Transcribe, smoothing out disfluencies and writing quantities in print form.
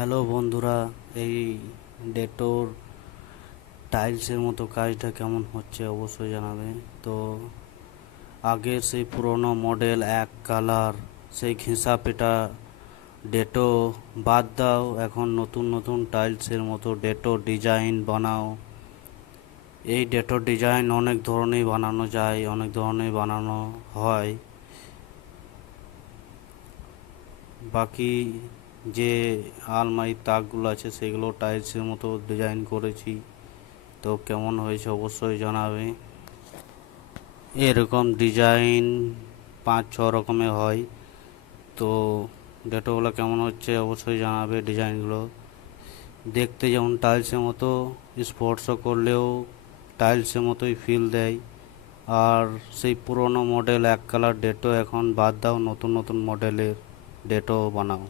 Hello বন্ধুরা, এই ডেটোর টাইলসের মতো কাজটা কেমন হচ্ছে অবশ্যই জানাবে। তো আগের সেই পুরনো মডেল এক কালার সেই ঘেঁষা পেটা ডেটো বাদ দাও, এখন নতুন নতুন টাইলসের মতো ডেটো ডিজাইন বানাও। এই ডেটোর ডিজাইন অনেক ধরনের বানানো যায়, অনেক ধরনের বানানো হয়। বাকি যে আলমারির তাকগুলো আছে সেগুলো টাইলসের মতো ডিজাইন করেছি। তো কেমন হয়েছে অবশ্যই জানাবে। এরকম ডিজাইন 5-6 রকমের হয়। তো ডেটোগুলো কেমন হচ্ছে অবশ্যই জানাবে। ডিজাইনগুলো দেখতে যেমন টাইলসের মতো, স্পর্শ করলেও টাইলসের মতোই ফিল দেয়। আর সেই পুরনো মডেল এক কালার ডেটো এখন বাদ দাও, নতুন নতুন মডেলের ডেটো বানাও।